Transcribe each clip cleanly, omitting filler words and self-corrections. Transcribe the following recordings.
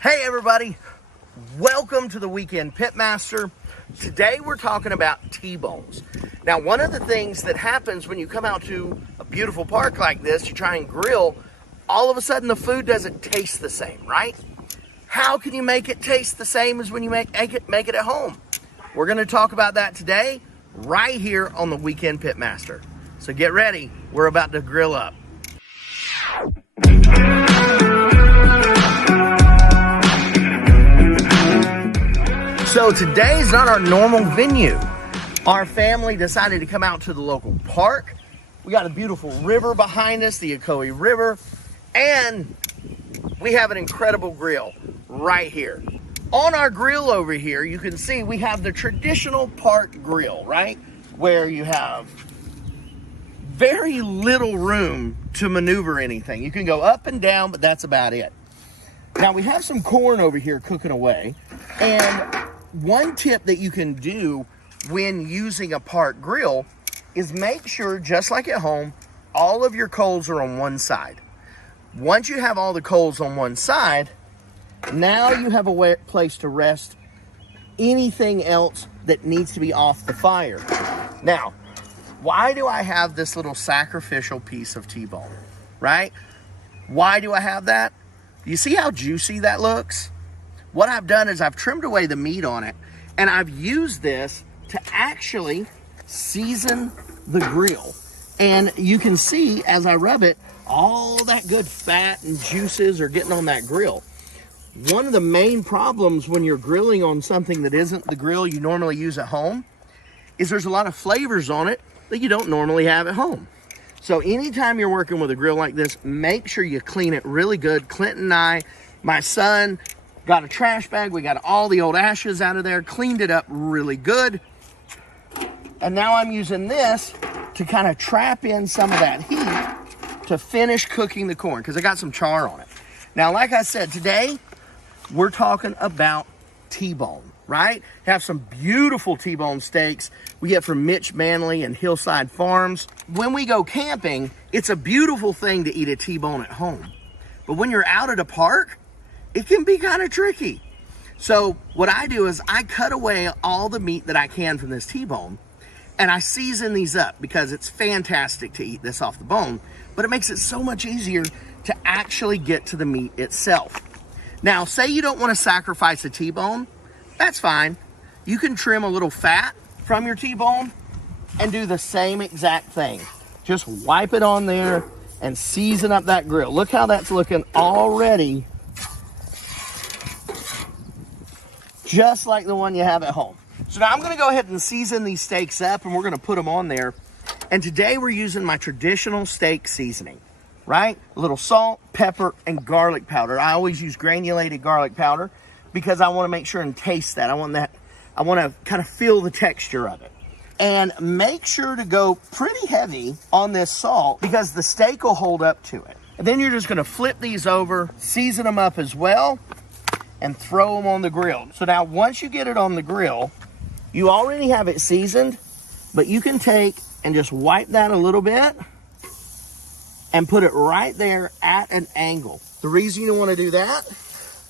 Hey everybody, welcome to the Weekend Pitmaster. Today we're talking about T-bones. Now, one of the things that happens when you come out to a beautiful park like this, you try and grill, all of a sudden the food doesn't taste the same, right? How can you make it taste the same as when you make it at home? We're going to talk about that today, right here on the Weekend Pitmaster. So get ready, we're about to grill up. So today's not our normal venue. Our family decided to come out to the local park. We got a beautiful river behind us, the Ocoee River, and we have an incredible grill right here. On our grill over here, you can see we have the traditional park grill, right? Where you have very little room to maneuver anything. You can go up and down, but that's about it. Now we have some corn over here cooking away, and one tip that you can do when using a park grill is make sure, just like at home, all of your coals are on one side. Once you have all the coals on one side, now you have a place to rest anything else that needs to be off the fire. Now, why do I have this little sacrificial piece of T-bone, right? Why do I have that? You see how juicy that looks? What I've done is I've trimmed away the meat on it, and I've used this to actually season the grill. And you can see as I rub it, all that good fat and juices are getting on that grill. One of the main problems when you're grilling on something that isn't the grill you normally use at home is there's a lot of flavors on it that you don't normally have at home. So anytime you're working with a grill like this, make sure you clean it really good. Clinton and I, my son, got a trash bag. We got all the old ashes out of there, cleaned it up really good. And now I'm using this to kind of trap in some of that heat to finish cooking the corn, because I got some char on it. Now, like I said, today we're talking about T-bone, right? Have some beautiful T-bone steaks we get from Mitch Manley and Hillside Farms. When we go camping, it's a beautiful thing to eat a T-bone at home. But when you're out at a park, it can be kind of tricky. So what I do is I cut away all the meat that I can from this T-bone, and I season these up because it's fantastic to eat this off the bone, but it makes it so much easier to actually get to the meat itself. Now, say you don't want to sacrifice a T-bone, that's fine. You can trim a little fat from your T-bone and do the same exact thing. Just wipe it on there and season up that grill. Look how that's looking already, just like the one you have at home. So now I'm gonna go ahead and season these steaks up, and we're gonna put them on there. And today we're using my traditional steak seasoning, right? A little salt, pepper, and garlic powder. I always use granulated garlic powder because I wanna make sure and taste that. I want to kind of feel the texture of it. And make sure to go pretty heavy on this salt because the steak will hold up to it. And then you're just gonna flip these over, season them up as well, and throw them on the grill. So now once you get it on the grill, you already have it seasoned, but you can take and just wipe that a little bit and put it right there at an angle. The reason you want to do that,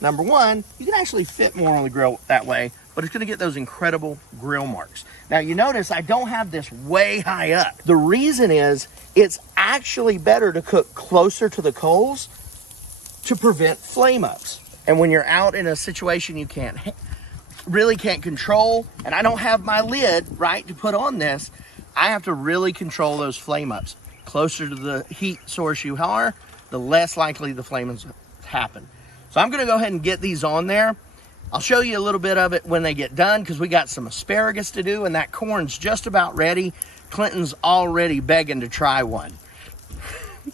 number one, you can actually fit more on the grill that way, but it's going to get those incredible grill marks. Now you notice I don't have this way high up. The reason is it's actually better to cook closer to the coals to prevent flame ups. And when you're out in a situation you really can't control, and I don't have my lid, right, to put on this, I have to really control those flame ups. Closer to the heat source you are, the less likely the flames happen. So I'm gonna go ahead and get these on there. I'll show you a little bit of it when they get done, because we got some asparagus to do, and that corn's just about ready. Clinton's already begging to try one.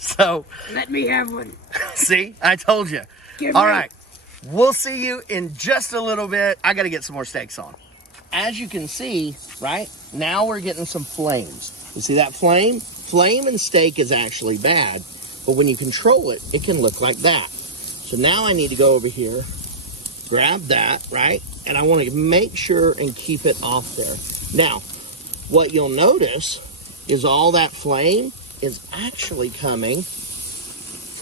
So let me have one. See, I told you. All right. We'll see you in just a little bit. I got to get some more steaks on. As you can see, right, now we're getting some flames. You see that flame? Flame in steak is actually bad, but when you control it, it can look like that. So now I need to go over here, grab that, right, and I want to make sure and keep it off there. Now, what you'll notice is all that flame is actually coming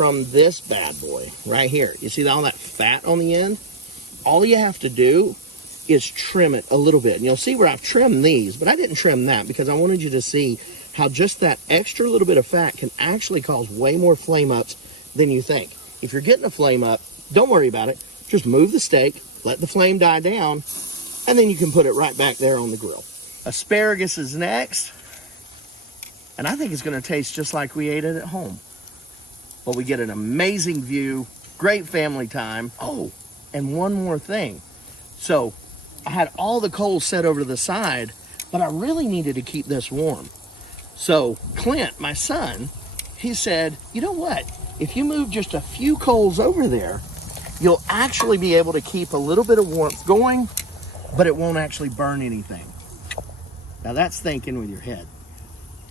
from this bad boy right here. You see all that fat on the end? All you have to do is trim it a little bit. And you'll see where I've trimmed these, but I didn't trim that because I wanted you to see how just that extra little bit of fat can actually cause way more flame ups than you think. If you're getting a flame up, don't worry about it. Just move the steak, let the flame die down, and then you can put it right back there on the grill. Asparagus is next. And I think it's going to taste just like we ate it at home. But we get an amazing view, great family time. Oh, and one more thing. So I had all the coals set over to the side, but I really needed to keep this warm. So Clint, my son, he said, you know what? If you move just a few coals over there, you'll actually be able to keep a little bit of warmth going, but it won't actually burn anything. Now that's thinking with your head.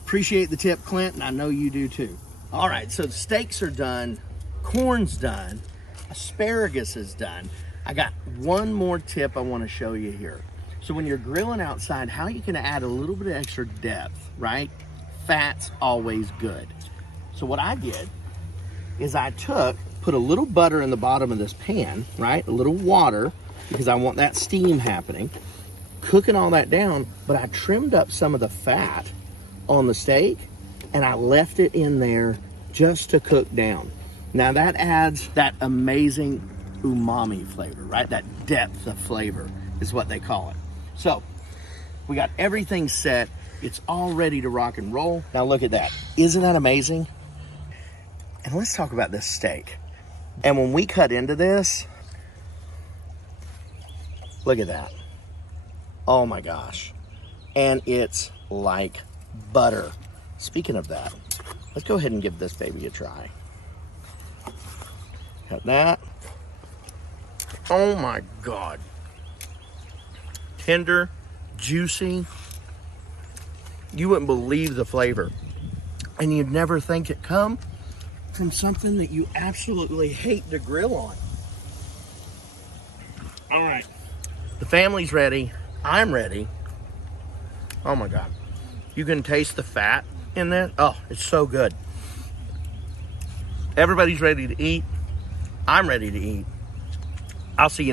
Appreciate the tip, Clint, and I know you do too. All right, so the steaks are done, corn's done, asparagus is done. I got one more tip I want to show you here. So when you're grilling outside, how you can add a little bit of extra depth, right? Fat's always good. So what I did is I put a little butter in the bottom of this pan, right? A little water, because I want that steam happening. Cooking all that down, but I trimmed up some of the fat on the steak and I left it in there just to cook down. Now that adds that amazing umami flavor, right? That depth of flavor is what they call it. So we got everything set. It's all ready to rock and roll. Now look at that. Isn't that amazing? And let's talk about this steak. And when we cut into this, look at that. Oh my gosh. And it's like butter. Speaking of that, let's go ahead and give this baby a try. Cut that. Oh my God. Tender, juicy. You wouldn't believe the flavor. And you'd never think it come from something that you absolutely hate to grill on. All right. The family's ready. I'm ready. Oh my God. You can taste the fat in there. Oh, it's so good. Everybody's ready to eat. I'm ready to eat. I'll see you next.